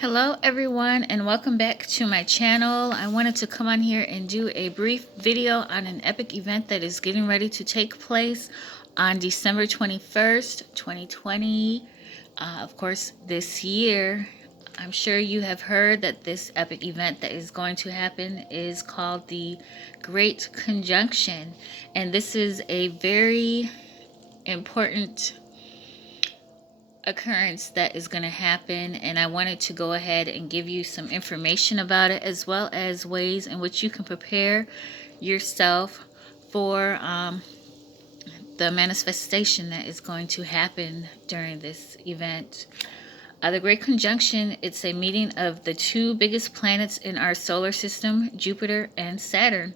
Hello everyone and welcome back to my channel. I wanted to come on here and do a brief video on an epic event that is getting ready to take place on December 21st, 2020. Of course, this year. I'm sure you have heard that this epic event that is going to happen is called the Great Conjunction. And this is a very important occurrence that is going to happen, and I wanted to go ahead and give you some information about it, as well as ways in which you can prepare yourself for the manifestation that is going to happen during this event. The Great Conjunction, it's a meeting of the two biggest planets in our solar system, Jupiter and Saturn.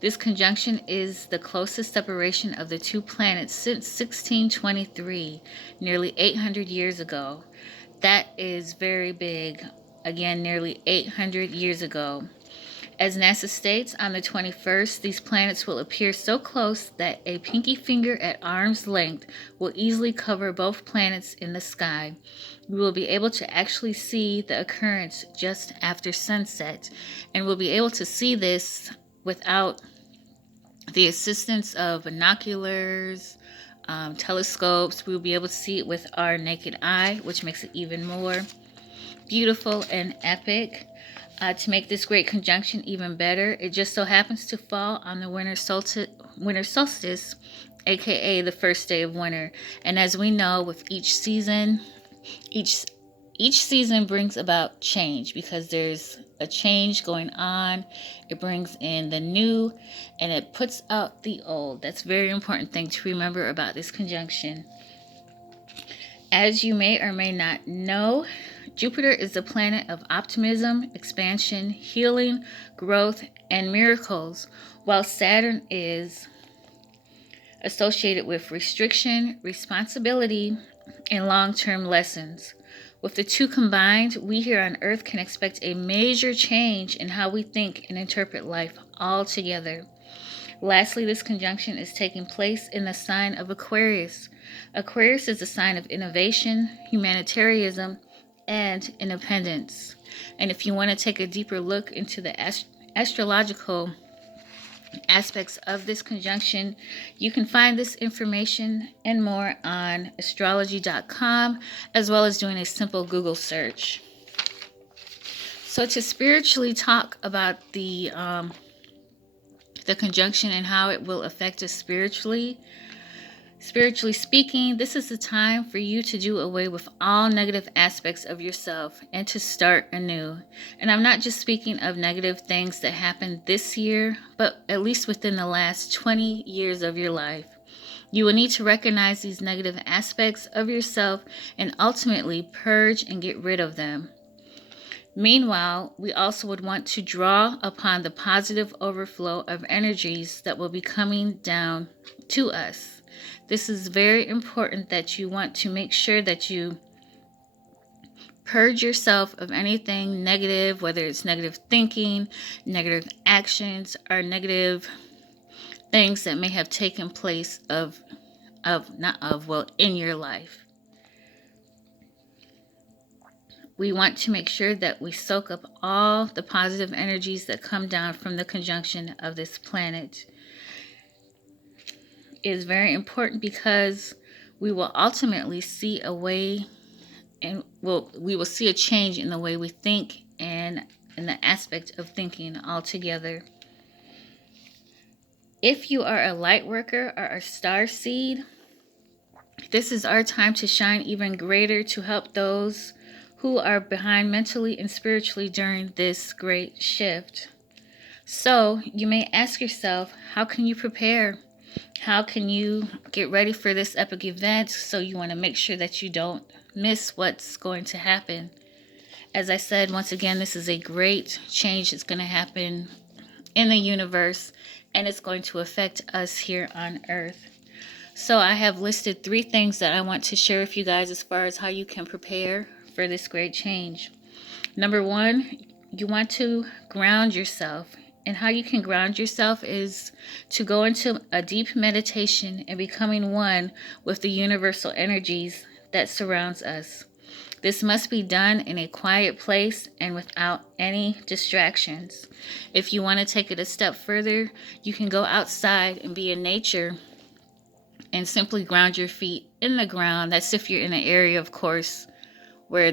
This conjunction is the closest separation of the two planets since 1623, nearly 800 years ago. That is very big. Again, nearly 800 years ago. As NASA states, on the 21st, these planets will appear so close that a pinky finger at arm's length will easily cover both planets in the sky. We will be able to actually see the occurrence just after sunset, and we'll be able to see this without the assistance of binoculars, telescopes. We'll be able to see it with our naked eye, which makes it even more beautiful and epic. To make this great conjunction even better, it just so happens to fall on the winter solstice, aka the first day of winter. And as we know, with each season brings about change, because there's a change going on. It brings in the new and it puts out the old. That's a very important thing to remember about this conjunction. As you may or may not know, Jupiter is the planet of optimism, expansion, healing, growth, and miracles, while Saturn is associated with restriction, responsibility, and long-term lessons. With the two combined, we here on Earth can expect a major change in how we think and interpret life altogether. Lastly, this conjunction is taking place in the sign of Aquarius. Aquarius is a sign of innovation, humanitarianism, and independence. And if you want to take a deeper look into the astrological aspects of this conjunction, you can find this information and more on astrology.com, as well as doing a simple Google search. So to spiritually talk about the conjunction and how it will affect us spiritually speaking, this is the time for you to do away with all negative aspects of yourself and to start anew. And I'm not just speaking of negative things that happened this year, but at least within the last 20 years of your life. You will need to recognize these negative aspects of yourself and ultimately purge and get rid of them. Meanwhile, we also would want to draw upon the positive overflow of energies that will be coming down to us. This is very important, that you want to make sure that you purge yourself of anything negative, whether it's negative thinking, negative actions, or negative things that may have taken place in your life. We want to make sure that we soak up all the positive energies that come down from the conjunction of this planet. It is very important because we will ultimately see a way, and we will see a change in the way we think and in the aspect of thinking altogether. If you are a light worker or a star seed, this is our time to shine even greater to help those who are behind mentally and spiritually during this great shift. So you may ask yourself, how can you prepare? How can you get ready for this epic event? So you want to make sure that you don't miss what's going to happen. As I said, once again, this is a great change that's going to happen in the universe, and it's going to affect us here on Earth. So I have listed 3 things that I want to share with you guys as far as how you can prepare for this great change. Number 1, you want to ground yourself. And how you can ground yourself is to go into a deep meditation and becoming one with the universal energies that surrounds us. This must be done in a quiet place and without any distractions. If you want to take it a step further, you can go outside and be in nature and simply ground your feet in the ground. That's if you're in an area, of course, where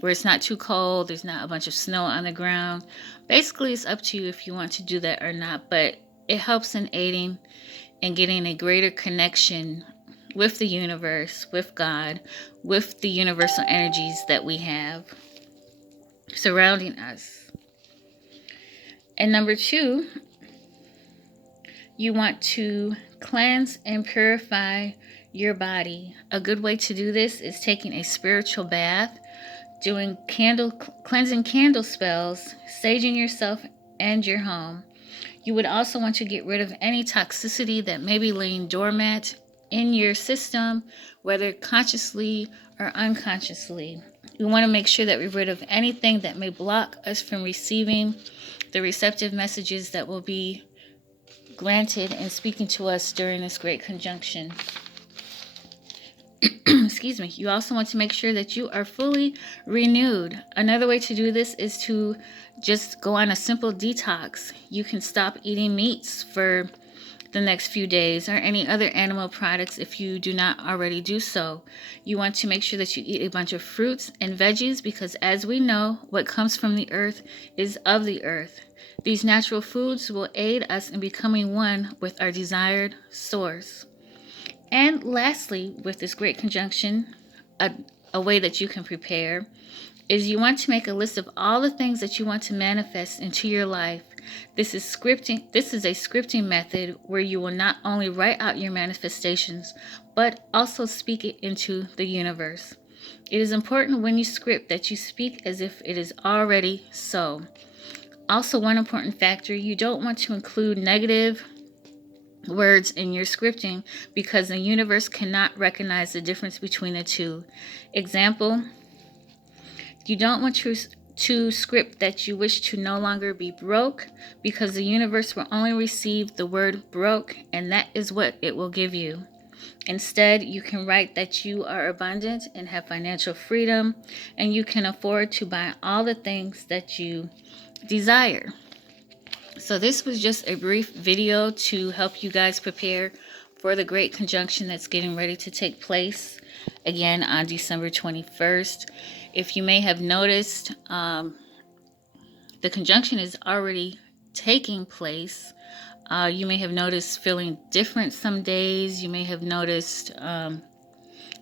where it's not too cold, there's not a bunch of snow on the ground. Basically, it's up to you if you want to do that or not, but it helps in aiding and getting a greater connection with the universe, with God, with the universal energies that we have surrounding us. And number 2, you want to cleanse and purify your body. A good way to do this is taking a spiritual bath, doing cleansing candle spells, saging yourself and your home. You would also want to get rid of any toxicity that may be laying dormant in your system, whether consciously or unconsciously. We want to make sure that we're rid of anything that may block us from receiving the receptive messages that will be granted and speaking to us during this great conjunction. Excuse me. You also want to make sure that you are fully renewed. Another way to do this is to just go on a simple detox. You can stop eating meats for the next few days or any other animal products if you do not already do so. You want to make sure that you eat a bunch of fruits and veggies because, as we know, what comes from the earth is of the earth. These natural foods will aid us in becoming one with our desired source. And lastly, with this great conjunction, a way that you can prepare is you want to make a list of all the things that you want to manifest into your life. This is a scripting method where you will not only write out your manifestations, but also speak it into the universe. It is important when you script that you speak as if it is already so. Also, one important factor, you don't want to include negative words in your scripting because the universe cannot recognize the difference between the two. Example, you don't want to script that you wish to no longer be broke because the universe will only receive the word broke and that is what it will give you. Instead, you can write that you are abundant and have financial freedom and you can afford to buy all the things that you desire. So this was just a brief video to help you guys prepare for the great conjunction that's getting ready to take place again on December 21st. If you may have noticed, the conjunction is already taking place. You may have noticed feeling different some days. You may have noticed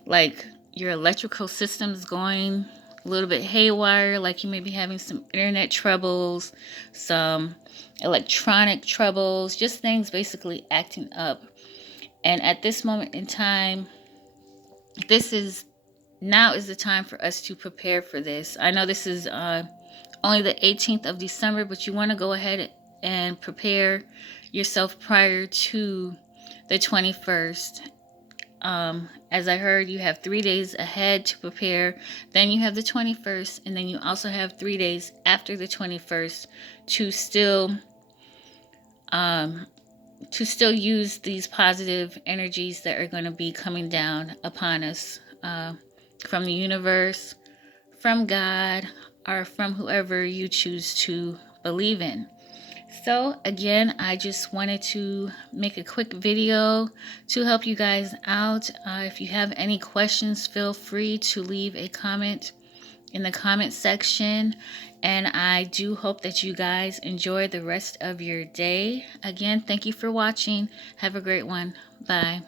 like your electrical system's going a little bit haywire, like you may be having some internet troubles, some electronic troubles, just things basically acting up. And at this moment in time, now is the time for us to prepare for this. I know this is only the 18th of December, but you want to go ahead and prepare yourself prior to the 21st. As I heard, you have 3 days ahead to prepare. Then you have the 21st, and then you also have 3 days after the 21st to still use these positive energies that are going to be coming down upon us from the universe, from God, or from whoever you choose to believe in. So again, I just wanted to make a quick video to help you guys out. If you have any questions, feel free to leave a comment in the comment section. And I do hope that you guys enjoy the rest of your day. Again, thank you for watching. Have a great one. Bye.